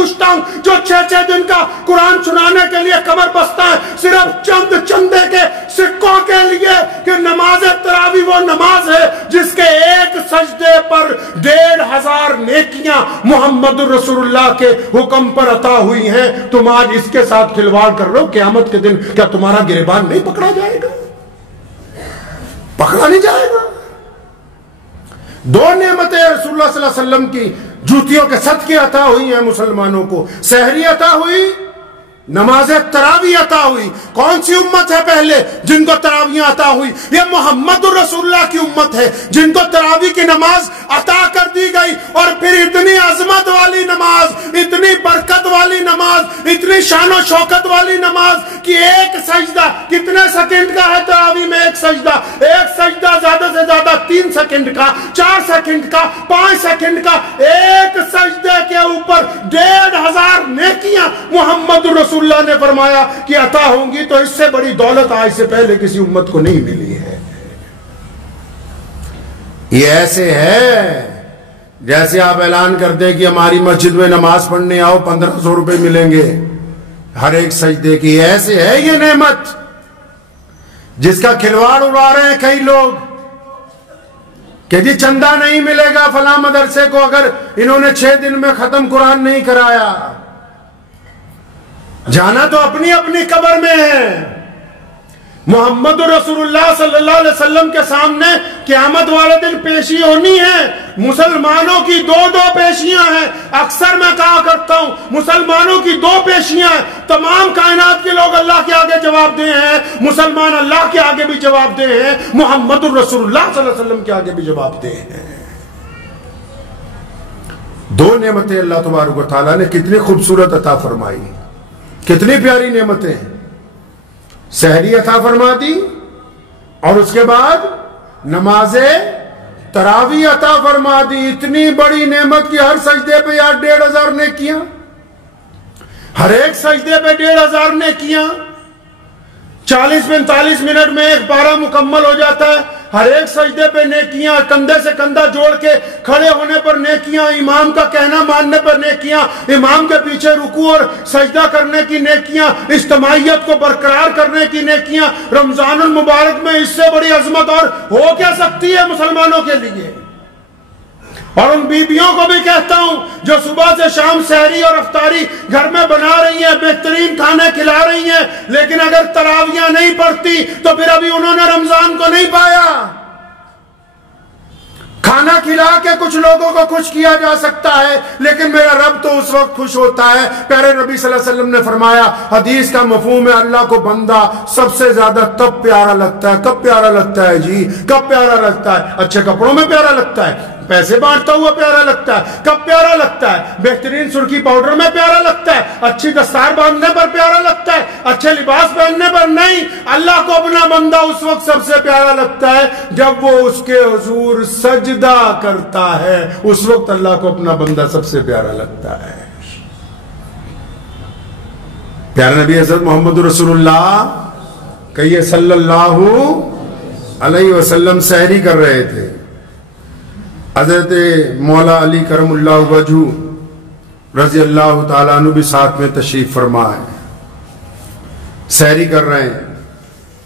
پوچھتا ہوں جو 6 دن کا قرآن سنانے کے لیے قبر بستا ہے صرف چند چندے کے سکوں کے لیے کہ نماز تراویح وہ نماز ہے جس کے ایک سجدے پر 1500 نیکیاں محمد رسول اللہ کے حکم پر عطا ہوئی ہیں. تم آج اس کے ساتھ کھلواڑ کر رہے ہو. قیامت کے دن کیا تمہارا گریبان نہیں پکڑا جائے گا؟ پکڑا نہیں جائے گا. 2 نعمتیں رسول اللہ صلی اللہ علیہ وسلم کی جوتیوں کے صدقے عطا ہوئی ہیں مسلمانوں کو. سحری عطا ہوئی, نماز تراویح عطا ہوئی. کون سی امت ہے پہلے جن کو تراویح عطا ہوئی؟ یہ محمد رسول اللہ کی امت ہے جن کو تراویح کی نماز عطا کر دی گئی. اور پھر اتنی عظمت والی نماز, اتنی برکت والی نماز, اتنی شان و شوکت والی نماز کہ ایک سجدہ کتنے سیکنڈ کا ہے تراویح میں؟ ایک سجدہ زیادہ سے زیادہ 3 سیکنڈ کا, 4 سیکنڈ کا, 5 سیکنڈ کا. ایک سجدے کے اوپر 1500 نیکیاں محمد رسول اللہ نے فرمایا کہ عطا ہوں گی. تو اس سے بڑی دولت آج سے پہلے کسی امت کو نہیں ملی ہے. یہ ایسے ہے جیسے آپ اعلان کرتے کہ ہماری مسجد میں نماز پڑھنے آؤ 1500 روپے ملیں گے ہر ایک سجدے کی. ایسے ہے یہ نعمت جس کا کھلواڑ اڑا رہے ہیں کئی لوگ کہ جی چندہ نہیں ملے گا فلاں مدرسے کو اگر انہوں نے 6 دن میں ختم قرآن نہیں کرایا. جانا تو اپنی اپنی قبر میں ہے. محمد رسول اللہ صلی اللہ علیہ وسلم کے سامنے قیامت والے دن پیشی ہونی ہے. مسلمانوں کی 2 پیشیاں ہیں. اکثر میں کہا کرتا ہوں مسلمانوں کی 2 پیشیاں ہیں. تمام کائنات کے لوگ اللہ کے آگے جواب دے ہیں, مسلمان اللہ کے آگے بھی جواب دے ہیں, محمد رسول اللہ صلی اللہ علیہ وسلم کے آگے بھی جواب دے ہیں. 2 نعمتیں اللہ تبارک و تعالیٰ نے کتنی خوبصورت عطا فرمائی, کتنی پیاری نعمتیں. سحری عطا فرما دی اور اس کے بعد نماز تراویح عطا فرما دی. اتنی بڑی نعمت کی ہر سجدے پہ یار 1500 نیکیاں, ہر ایک سجدے پہ 1500 نیکیاں. 40-45 منٹ میں ایک پارہ مکمل ہو جاتا ہے. ہر ایک سجدے پہ نیکیاں, کندھے سے کندھا جوڑ کے کھڑے ہونے پر نیکیاں, امام کا کہنا ماننے پر نیکیاں, امام کے پیچھے رکوع اور سجدہ کرنے کی نیکیاں, اجتماعیت کو برقرار کرنے کی نیکیاں. رمضان المبارک میں اس سے بڑی عظمت اور ہو کیا سکتی ہے مسلمانوں کے لیے. اور ان بیبیوں کو بھی کہتا ہوں جو صبح سے شام سحری اور افطاری گھر میں بنا رہی ہیں, بہترین کھانے کھلا رہی ہیں, لیکن اگر تراویح نہیں پڑھتی تو پھر ابھی انہوں نے رمضان کو نہیں پایا. کھانا کھلا کے کچھ لوگوں کو خوش کیا جا سکتا ہے لیکن میرا رب تو اس وقت خوش ہوتا ہے. پیارے نبی صلی اللہ علیہ وسلم نے فرمایا, حدیث کا مفہوم ہے اللہ کو بندہ سب سے زیادہ تب پیارا لگتا ہے. کب پیارا لگتا ہے جی؟ کب پیارا لگتا ہے؟ اچھے کپڑوں میں پیارا لگتا ہے, پیسے بانٹتا ہوا پیارا لگتا ہے. کب پیارا لگتا ہے؟ بہترین سرخی پاؤڈر میں پیارا لگتا ہے, اچھی دستار باندھنے پر پیارا لگتا ہے, اچھے لباس پہننے پر نہیں. اللہ کو اپنا بندہ اس وقت سب سے پیارا لگتا ہے جب وہ اس کے حضور سجدہ کرتا ہے. اس وقت اللہ کو اپنا بندہ سب سے پیارا لگتا ہے. پیارے نبی حضرت محمد رسول اللہ کہیے صلی اللہ علیہ وسلم سحری کر رہے تھے. حضرت مولا علی کرم اللہ وجہ رضی اللہ تعالیٰ عنہ بھی ساتھ میں تشریف فرما ہے, سحری کر رہے ہیں.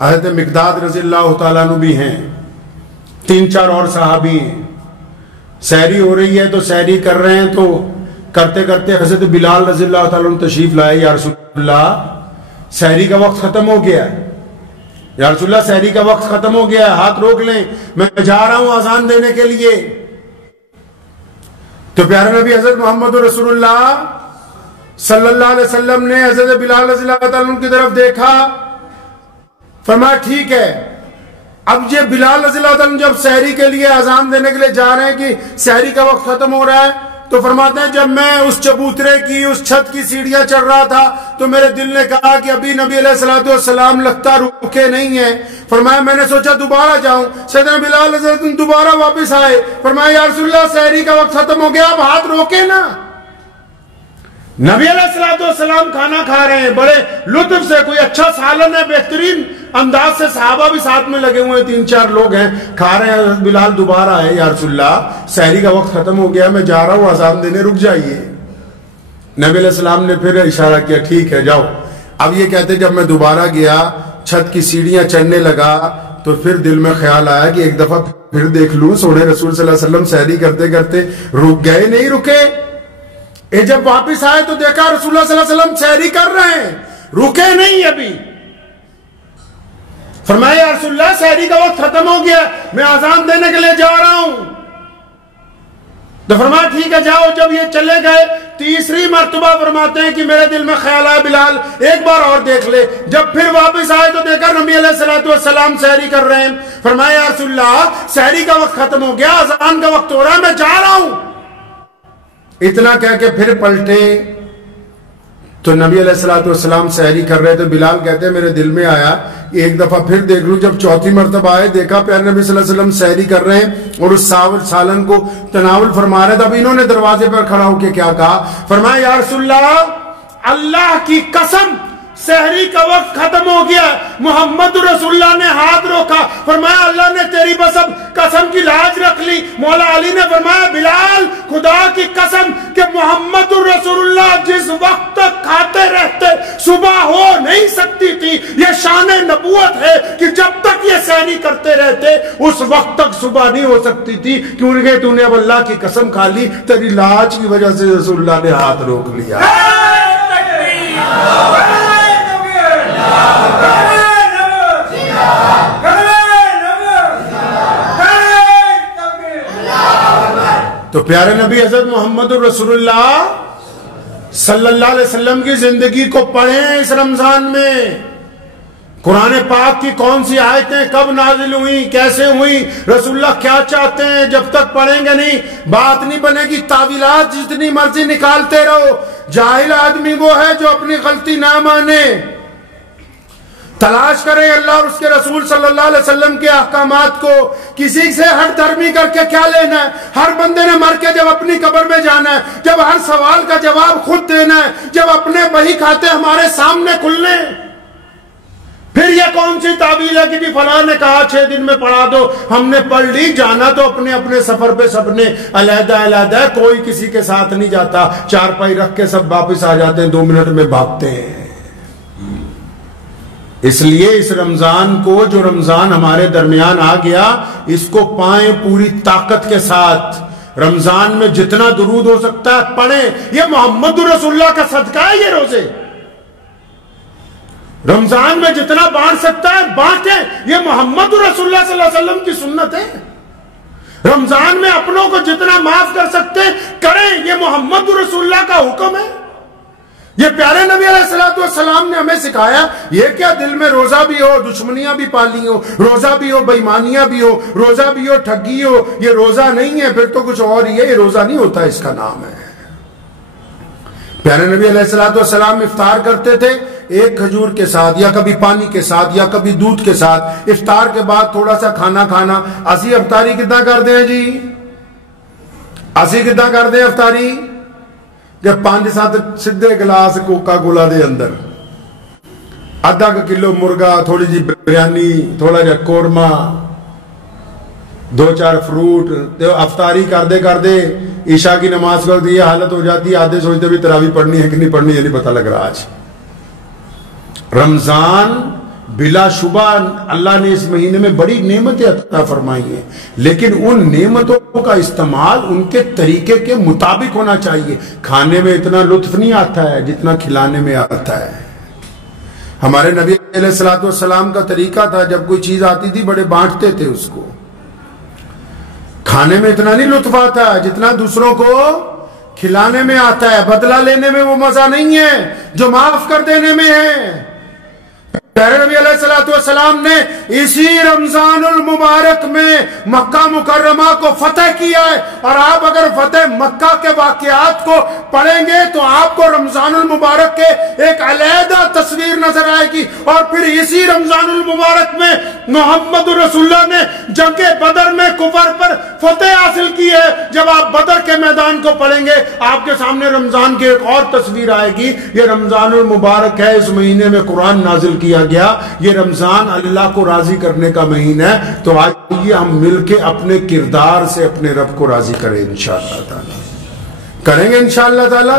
حضرت مقداد رضی اللہ تعالیٰ عنہ بھی ہیں, 3-4 اور صحابی ہیں. سحری ہو رہی ہے تو سحری کر رہے ہیں, تو کرتے کرتے حضرت بلال رضی اللہ تعالیٰ عنہ تشریف لائے. یا رسول اللہ سحری کا وقت ختم ہو گیا ہے, یا رسول اللہ سحری کا وقت ختم ہو گیا ہے, ہاتھ روک لیں, میں جا رہا ہوں اذان دینے کے لیے. تو پیارے نبی حضرت محمد رسول اللہ صلی اللہ علیہ وسلم نے حضرت بلال رضی اللہ تعالیٰ عنہ کی طرف دیکھا, فرمایا ٹھیک ہے. اب یہ بلال رضی اللہ تعالیٰ عنہ جب سحری کے لیے اذان دینے کے لیے جا رہے ہیں کہ سحری کا وقت ختم ہو رہا ہے, تو فرماتے ہیں جب میں اس چبوترے کی, اس چھت کی سیڑھیاں چڑھ رہا تھا تو میرے دل نے کہا کہ ابھی نبی علیہ السلام لگتا رکے نہیں ہیں. فرمایا میں نے سوچا دوبارہ جاؤں. سیدنا بلال رضی اللہ عنہ دوبارہ واپس آئے, فرمایا یا رسول اللہ سحری کا وقت ختم ہو گیا, اب ہاتھ روکے نا. نبی علیہ السلام کھانا کھا رہے ہیں بڑے لطف سے, کوئی اچھا سالن ہے بہترین انداز سے, صحابہ بھی ساتھ میں لگے ہوئے ہیں, 3-4 لوگ ہیں, کھا رہے ہیں. بلال دوبارہ آئے, یا رسول اللہ سحری کا وقت ختم ہو گیا, میں جا رہا ہوں اذان دینے, رک جائیے. نبی علیہ السلام نے پھر اشارہ کیا ٹھیک ہے جاؤ. اب یہ کہتے جب میں دوبارہ گیا چھت کی سیڑھیاں چڑھنے لگا تو پھر دل میں خیال آیا کہ ایک دفعہ پھر دیکھ لوں. سونے رسول صلی اللہ علیہ وسلم سحری کرتے کرتے رک گئے, نہیں رکے. جب واپس آئے تو دیکھا رسول اللہ صلی اللہ علیہ وسلم سحری کر رہے ہیں, رکے نہیں ابھی. فرمایا یا رسول اللہ سحری کا وقت ختم ہو گیا, میں اذان دینے کے لیے جا رہا ہوں. تو فرمایا ٹھیک ہے جاؤ. جب یہ چلے گئے تیسری مرتبہ فرماتے ہیں کہ میرے دل میں خیال آیا بلال ایک بار اور دیکھ لے. جب پھر واپس آئے تو دیکھا نبی علیہ السلام سحری کر رہے ہیں. فرمایا یا رسول اللہ سحری کا وقت ختم ہو گیا, اذان کا وقت ہو رہا ہے, میں جا رہا ہوں. اتنا کہہ کے پھر پلٹے تو نبی علیہ السلام سحری کر رہے تھے. بلال کہتے ہیں میرے دل میں آیا ایک دفعہ پھر دیکھ لوں. جب چوتھی مرتبہ آئے دیکھا پیارے نبی صلی اللہ علیہ وسلم سحری کر رہے ہیں اور اس سالن کو تناول فرما رہے تھے. اب انہوں نے دروازے پر کھڑا ہو کے کیا کہا, فرمایا یا رسول اللہ اللہ کی قسم سحری کا وقت ختم ہو گیا. محمد رسول اللہ نے ہاتھ روکا, فرمایا اللہ نے تیری بس اب قسم کی لاج رکھ لی. مولا علی نے فرمایا بلال خدا کی قسم کہ محمد رسول اللہ جس وقت تک کھاتے رہتے صبح ہو نہیں سکتی تھی. یہ شان نبوت ہے کہ جب تک یہ سحری کرتے رہتے اس وقت تک صبح نہیں ہو سکتی تھی, کیونکہ تو نے اب اللہ کی قسم کھا لی. تیری لاج کی وجہ سے رسول اللہ نے ہاتھ روک لیا. تو پیارے نبی حضرت محمد رسول اللہ صلی اللہ علیہ وسلم کی زندگی کو پڑھیں اس رمضان میں. قرآن پاک کی کون سی آیتیں کب نازل ہوئی, کیسے ہوئی, رسول اللہ کیا چاہتے ہیں, جب تک پڑھیں گے نہیں بات نہیں بنے گی. تعویلات جتنی مرضی نکالتے رہو. جاہل آدمی وہ ہے جو اپنی غلطی نہ مانے. تلاش کریں اللہ اور اس کے رسول صلی اللہ علیہ وسلم کے احکامات کو. کسی سے ہر دھرمی کر کے کیا لینا ہے. ہر بندے نے مر کے جب اپنی قبر میں جانا ہے, جب ہر سوال کا جواب خود دینا ہے, جب اپنے بہی کھاتے ہمارے سامنے کھلنے, پھر یہ کون سی تعبیر ہے کہ فلاں نے کہا 6 دن میں پڑھا دو, ہم نے پڑھ لی. جانا تو اپنے اپنے سفر پہ سب نے علیحدہ علیحدہ, کوئی کسی کے ساتھ نہیں جاتا. چارپائی رکھ کے سب واپس آ جاتے ہیں, 2 منٹ میں بھاگتے ہیں. اس لیے اس رمضان کو, جو رمضان ہمارے درمیان آ گیا, اس کو پائیں پوری طاقت کے ساتھ. رمضان میں جتنا درود ہو سکتا ہے پڑھیں. یہ محمد رسول اللہ کا صدقہ ہے یہ روزے. رمضان میں جتنا بانٹ سکتا ہے بانٹیں. یہ محمد رسول اللہ صلی اللہ علیہ وسلم کی سنت ہے. رمضان میں اپنوں کو جتنا معاف کر سکتے کریں. یہ محمد رسول اللہ کا حکم ہے. یہ پیارے نبی علیہ السلام نے ہمیں سکھایا. یہ کیا دل میں روزہ بھی ہو دشمنیاں بھی پالی ہو, روزہ بھی ہو بےایمانیاں بھی ہو, روزہ بھی ہو ٹھگی ہو, یہ روزہ نہیں ہے, پھر تو کچھ اور ہی ہے. یہ روزہ نہیں ہوتا, اس کا نام ہے. پیارے نبی علیہ السلام افطار کرتے تھے ایک کھجور کے ساتھ, یا کبھی پانی کے ساتھ, یا کبھی دودھ کے ساتھ. افطار کے بعد تھوڑا سا کھانا کھانا. اسی افطاری کتنا کر دیں جی, اسی کتنا کر دیں افطاری کہ 5-7 سدھے گلاس کوکا کولا دے اندر, آدھا کلو مرغا, تھوڑی جی بریانی, تھوڑا جا قورمہ, 2-4 فروٹ. افطاری کر دے عشاء کی نماز کو یہ حالت ہو جاتی ہے, آدھے سوچتے بھی تراویح پڑھنی ہے کہ نہیں پڑھنی, یہ نہیں پتہ لگ رہا. آج رمضان بلا شبہ اللہ نے اس مہینے میں بڑی نعمتیں عطا فرمائی ہیں, لیکن ان نعمتوں کا استعمال ان کے طریقے کے مطابق ہونا چاہیے. کھانے میں اتنا لطف نہیں آتا ہے جتنا کھلانے میں آتا ہے. ہمارے نبی علیہ السلام کا طریقہ تھا, جب کوئی چیز آتی تھی بڑے بانٹتے تھے اس کو. کھانے میں اتنا نہیں لطف آتا ہے جتنا دوسروں کو کھلانے میں آتا ہے. بدلہ لینے میں وہ مزہ نہیں ہے جو معاف کر دینے میں ہے. پیارے نبی علیہ السلام نے اسی رمضان المبارک میں مکہ مکرمہ کو فتح کیا ہے, اور آپ اگر فتح مکہ کے واقعات کو پڑھیں گے تو آپ کو رمضان المبارک کے ایک علیحدہ تصویر نظر آئے گی. اور پھر اسی رمضان المبارک میں محمد رسول اللہ نے جنگ بدر میں کفر پر فتح حاصل کی ہے. جب آپ بدر کے میدان کو پڑھیں گے آپ کے سامنے رمضان کی ایک اور تصویر آئے گی. یہ رمضان المبارک ہے, اس مہینے میں قرآن نازل کیا گیا. یہ رمضان اللہ کو راضی کرنے کا مہینہ ہے. تو آئیے ہم مل کے اپنے کردار سے اپنے رب کو راضی کریں. انشاءاللہ تعالی کریں گے, انشاءاللہ تعالی.